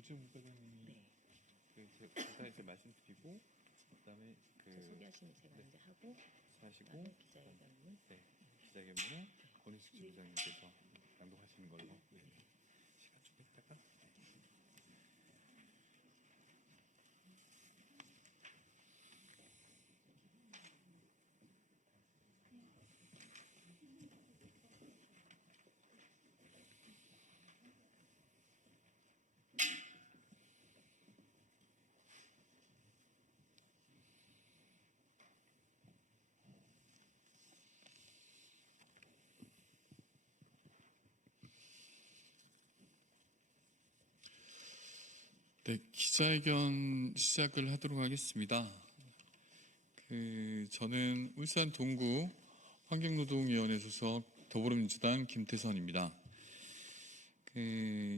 오지훈 부과장님이 네. 제가 이제 말씀드리고 그다음에 소개하시면 제가 이제 하고 하시고 그다음에 기자회견은 기자회견은 권희숙 지부장님께서 낭독하시는 걸로. 네. 시간 좀 있다가. 네, 기자회견 시작을 하도록 하겠습니다. 저는 울산 동구 환경노동위원회 소속 더불어민주당 김태선입니다.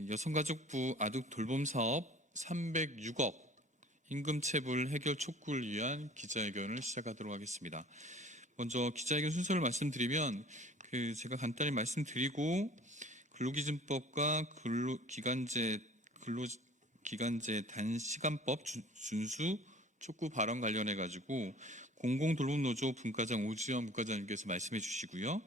여성가족부 아동 돌봄 사업 306억 임금체불 해결 촉구를 위한 기자회견을 시작하도록 하겠습니다. 먼저 기자회견 순서를 말씀드리면 제가 간단히 말씀드리고 근로기준법과 기간제 단시간법 준수 촉구 발언 관련해 가지고 공공돌봄노조 분과장 오지연 부과장님께서 말씀해 주시고요.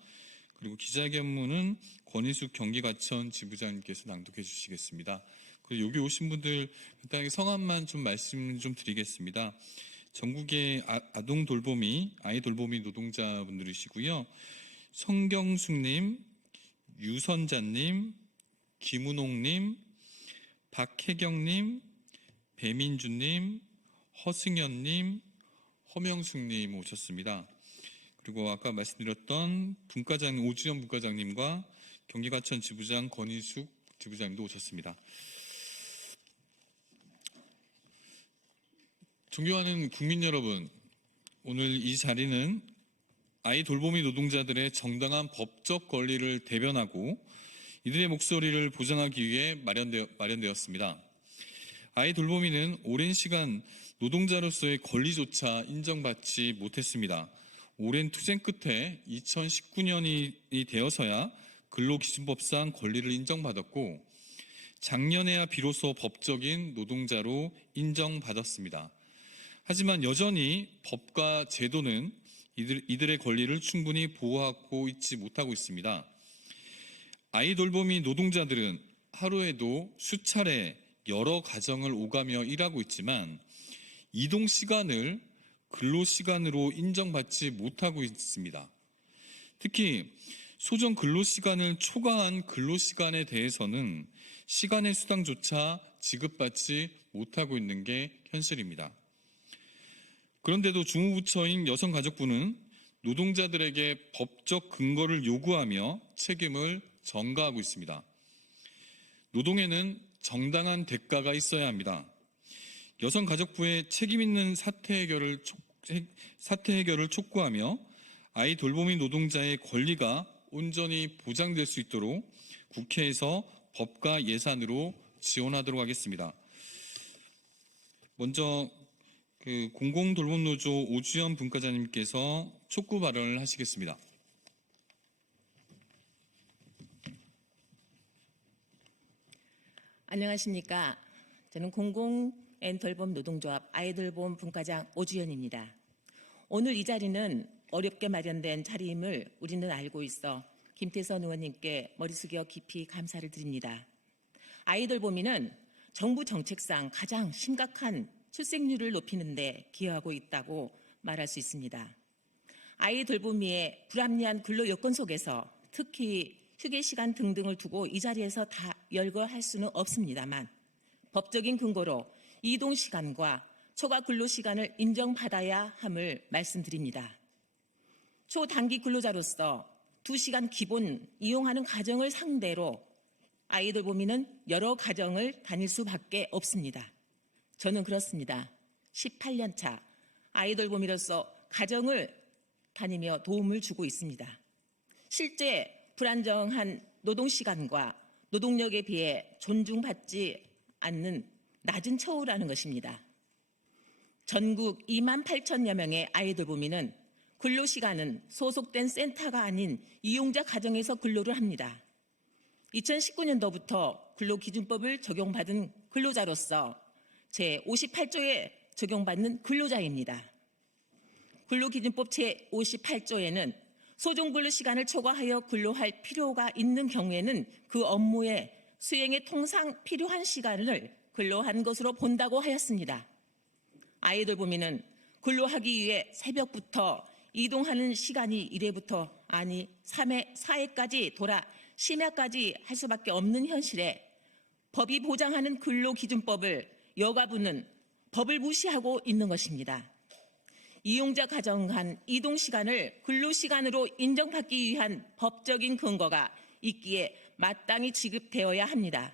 그리고 기자회견문은 권희숙 경기과천 지부장님께서 낭독해 주시겠습니다. 그리고 여기 오신 분들 간단하게 성함만 좀 말씀 좀 드리겠습니다. 전국의 아이 돌보미 노동자분들이시고요. 성경숙님, 유선자님, 김은옥님, 박혜경님, 배민주님, 허승현님, 허명숙님 오셨습니다. 그리고 아까 말씀드렸던 분과장 오지연 분과장님과 경기과천 지부장 권희숙 지부장님도 오셨습니다. 존경하는 국민 여러분, 오늘 이 자리는 아이 돌보미 노동자들의 정당한 법적 권리를 대변하고 이들의 목소리를 보장하기 위해 마련되었습니다. 아이 돌보미는 오랜 시간 노동자로서의 권리조차 인정받지 못했습니다. 오랜 투쟁 끝에 2019년이 되어서야 근로기준법상 권리를 인정받았고 작년에야 비로소 법적인 노동자로 인정받았습니다. 하지만 여전히 법과 제도는 이들의 권리를 충분히 보호하고 있지 못하고 있습니다. 아이 돌보미 노동자들은 하루에도 수차례 여러 가정을 오가며 일하고 있지만 이동시간을 근로시간으로 인정받지 못하고 있습니다. 특히 소정 근로시간을 초과한 근로시간에 대해서는 시간의 수당조차 지급받지 못하고 있는 게 현실입니다. 그런데도 주무부처인 여성가족부는 노동자들에게 법적 근거를 요구하며 책임을 전가하고 있습니다. 노동에는 정당한 대가가 있어야 합니다. 여성가족부의 책임있는 사태 해결을 촉구하며 아이 돌보미 노동자의 권리가 온전히 보장될 수 있도록 국회에서 법과 예산으로 지원하도록 하겠습니다. 먼저 공공돌봄노조 오지연 분과장님께서 촉구 발언을 하시겠습니다. 안녕하십니까. 저는 공공앤돌봄노동조합 아이돌봄 분과장 오지연입니다. 오늘 이 자리는 어렵게 마련된 자리임을 우리는 알고 있어 김태선 의원님께 머리 숙여 깊이 감사를 드립니다. 아이돌봄이는 정부 정책상 가장 심각한 출생률을 높이는 데 기여하고 있다고 말할 수 있습니다. 아이 돌보미의 불합리한 근로 여건 속에서 특히 휴게 시간 등등을 두고 이 자리에서 다 열거할 수는 없습니다만 법적인 근거로 이동 시간과 초과 근로 시간을 인정받아야 함을 말씀드립니다. 초단기 근로자로서 2시간 기본 이용하는 가정을 상대로 아이 돌보미는 여러 가정을 다닐 수밖에 없습니다. 저는 그렇습니다. 18년 차 아이 돌보미로서 가정을 다니며 도움을 주고 있습니다. 실제 불안정한 노동시간과 노동력에 비해 존중받지 않는 낮은 처우라는 것입니다. 전국 28,000여 명의 아이 돌보미는 근로시간은 소속된 센터가 아닌 이용자 가정에서 근로를 합니다. 2019년도부터 근로기준법을 적용받은 근로자로서 제58조에 적용받는 근로자입니다. 근로기준법 제58조에는 소정근로시간을 초과하여 근로할 필요가 있는 경우에는 그 업무의 수행에 통상 필요한 시간을 근로한 것으로 본다고 하였습니다. 아이돌보미는 근로하기 위해 새벽부터 이동하는 시간이 1회부터 아니 3회, 4회까지 돌아 심야까지 할 수밖에 없는 현실에 법이 보장하는 근로기준법을 여가부는 법을 무시하고 있는 것입니다. 이용자 가정 간 이동시간을 근로시간으로 인정받기 위한 법적인 근거가 있기에 마땅히 지급되어야 합니다.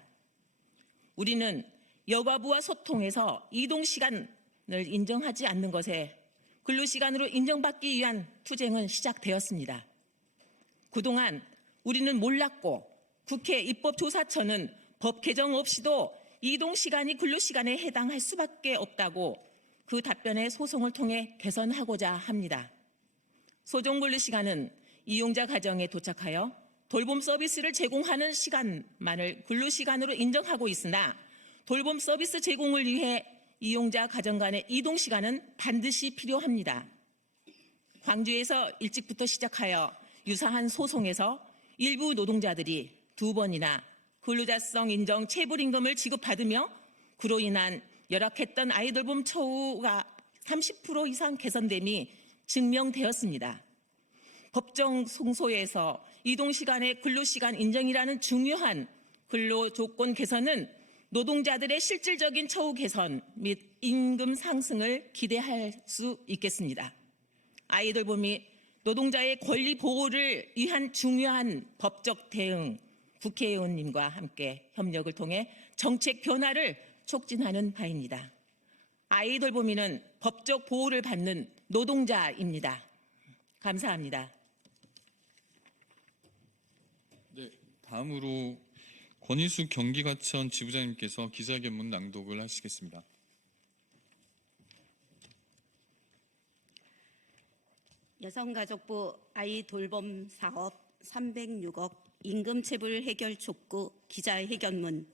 우리는 여가부와 소통해서 이동시간을 인정하지 않는 것에 근로시간으로 인정받기 위한 투쟁은 시작되었습니다. 그동안 우리는 몰랐고 국회 입법조사처는 법 개정 없이도 이동시간이 근로시간에 해당할 수밖에 없다고 그 답변에 소송을 통해 개선하고자 합니다. 소정근로시간은 이용자 가정에 도착하여 돌봄 서비스를 제공하는 시간만을 근로시간으로 인정하고 있으나 돌봄 서비스 제공을 위해 이용자 가정 간의 이동시간은 반드시 필요합니다. 광주에서 일찍부터 시작하여 유사한 소송에서 일부 노동자들이 2번이나 근로자성 인정 체불임금을 지급받으며 그로 인한 열악했던 아이돌봄 처우가 30% 이상 개선됨이 증명되었습니다. 법정 승소에서 이동시간의 근로시간 인정이라는 중요한 근로조건 개선은 노동자들의 실질적인 처우 개선 및 임금 상승을 기대할 수 있겠습니다. 아이돌봄이 노동자의 권리 보호를 위한 중요한 법적 대응, 국회의원님과 함께 협력을 통해 정책 변화를 촉진하는 바입니다. 아이돌봄이는 법적 보호를 받는 노동자입니다. 감사합니다. 네, 다음으로 권희숙 경기가천 지부장님께서 기자회견문 낭독을 하시겠습니다. 여성가족부 아이돌봄 사업 306억 임금체불 해결 촉구 기자회견문.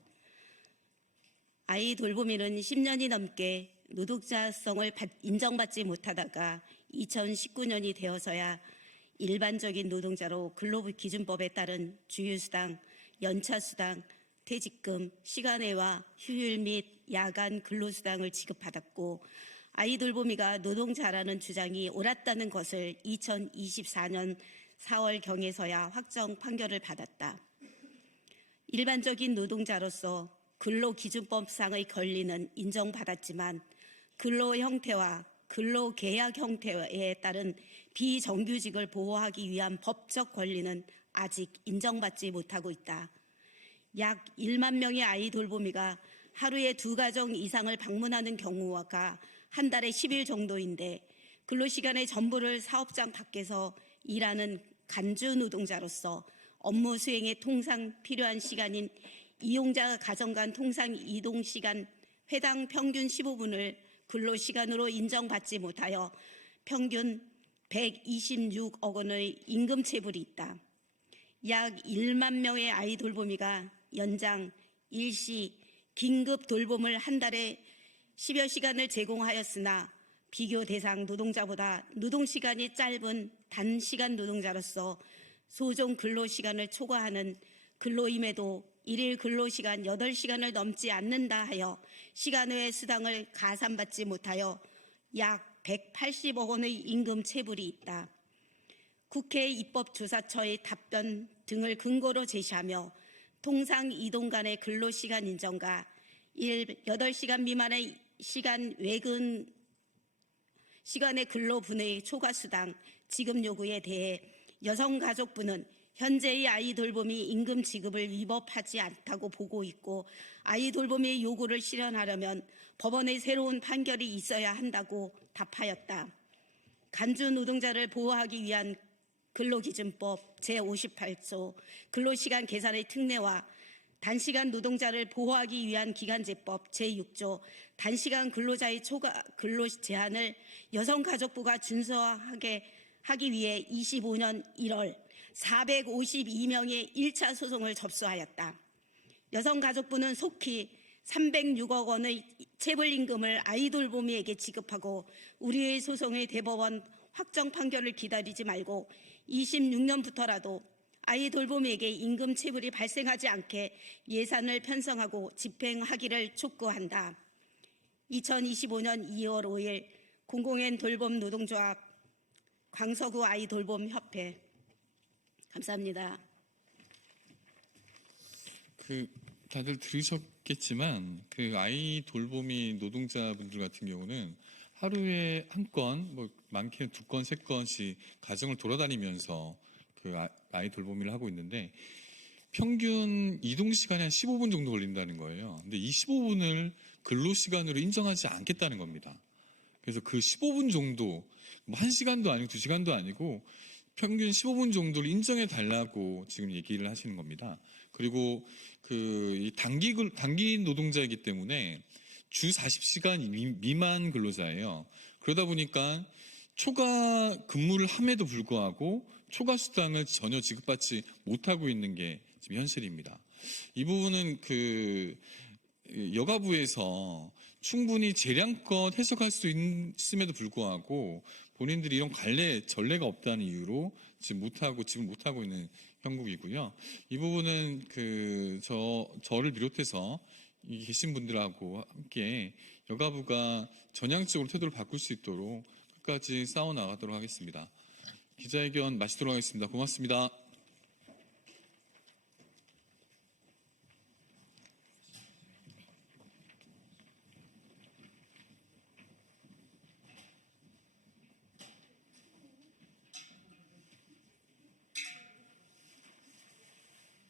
아이돌봄이는 10년이 넘게 노동자성을 인정받지 못하다가 2019년이 되어서야 일반적인 노동자로 근로기준법에 따른 주휴수당, 연차수당, 퇴직금, 시간외와 휴일 및 야간 근로수당을 지급받았고 아이돌봄이가 노동자라는 주장이 옳았다는 것을 2024년 4월경에서야 확정 판결을 받았다. 일반적인 노동자로서 근로기준법상의 권리는 인정받았지만 근로 형태와 근로계약 형태에 따른 비정규직을 보호하기 위한 법적 권리는 아직 인정받지 못하고 있다. 약 1만 명의 아이돌봄이가 하루에 2가정 이상을 방문하는 경우가 한 달에 10일 정도인데 근로시간의 전부를 사업장 밖에서 일하는 간주 노동자로서 업무 수행에 통상 필요한 시간인 이용자 가정 간 통상 이동시간 회당 평균 15분을 근로시간으로 인정받지 못하여 평균 126억 원의 임금체불이 있다. 약 1만 명의 아이돌봄이가 연장, 일시, 긴급 돌봄을 한 달에 10여 시간을 제공하였으나 비교 대상 노동자보다 노동시간이 짧은 단시간 노동자로서 소정 근로시간을 초과하는 근로임에도 일일 근로시간 8시간을 넘지 않는다 하여 시간 외 수당을 가산받지 못하여 약 180억 원의 임금 체불이 있다. 국회 입법조사처의 답변 등을 근거로 제시하며 통상 이동 간의 근로시간 인정과 8시간 미만의 시간 외근 시간의 근로분의 초과수당 지급 요구에 대해 여성가족부는 현재의 아이돌봄이 임금 지급을 위법하지 않다고 보고 있고 아이돌봄의 요구를 실현하려면 법원의 새로운 판결이 있어야 한다고 답하였다. 간주 노동자를 보호하기 위한 근로기준법 제58조 근로시간 계산의 특례와 단시간 노동자를 보호하기 위한 기간제법 제6조 단시간 근로자의 초과 근로 제한을 여성가족부가 준수하게 하기 위해 25년 1월 452명의 1차 소송을 접수하였다. 여성가족부는 속히 306억 원의 체불임금을 아이돌봄이에게 지급하고 우리의 소송의 대법원 확정 판결을 기다리지 말고 26년부터라도 아이돌봄이에게 임금 체불이 발생하지 않게 예산을 편성하고 집행하기를 촉구한다. 2025년 2월 5일 공공엔 돌봄 노동조합 광서구 아이돌봄 협회. 감사합니다. 다들 들으셨겠지만 아이 돌보미 노동자분들 같은 경우는 하루에 한 건, 뭐 많게는 2건, 3건씩 가정을 돌아다니면서 아이 돌보미를 하고 있는데 평균 이동 시간이 한 15분 정도 걸린다는 거예요. 근데 이 15분을 근로 시간으로 인정하지 않겠다는 겁니다. 그래서 그 15분 정도, 뭐 1시간도 아니고 2시간도 아니고 평균 15분 정도를 인정해 달라고 지금 얘기를 하시는 겁니다. 그리고 이 단기 노동자이기 때문에 주 40시간 미만 근로자예요. 그러다 보니까 초과 근무를 함에도 불구하고 초과 수당을 전혀 지급받지 못하고 있는 게 지금 현실입니다. 이 부분은 여가부에서 충분히 재량껏 해석할 수 있음에도 불구하고 본인들이 이런 전례가 없다는 이유로 지금 지금 못하고 있는 형국이고요. 이 부분은 저를 비롯해서 이 계신 분들하고 함께 여가부가 전향적으로 태도를 바꿀 수 있도록 끝까지 싸워나가도록 하겠습니다. 기자회견 마치도록 하겠습니다. 고맙습니다.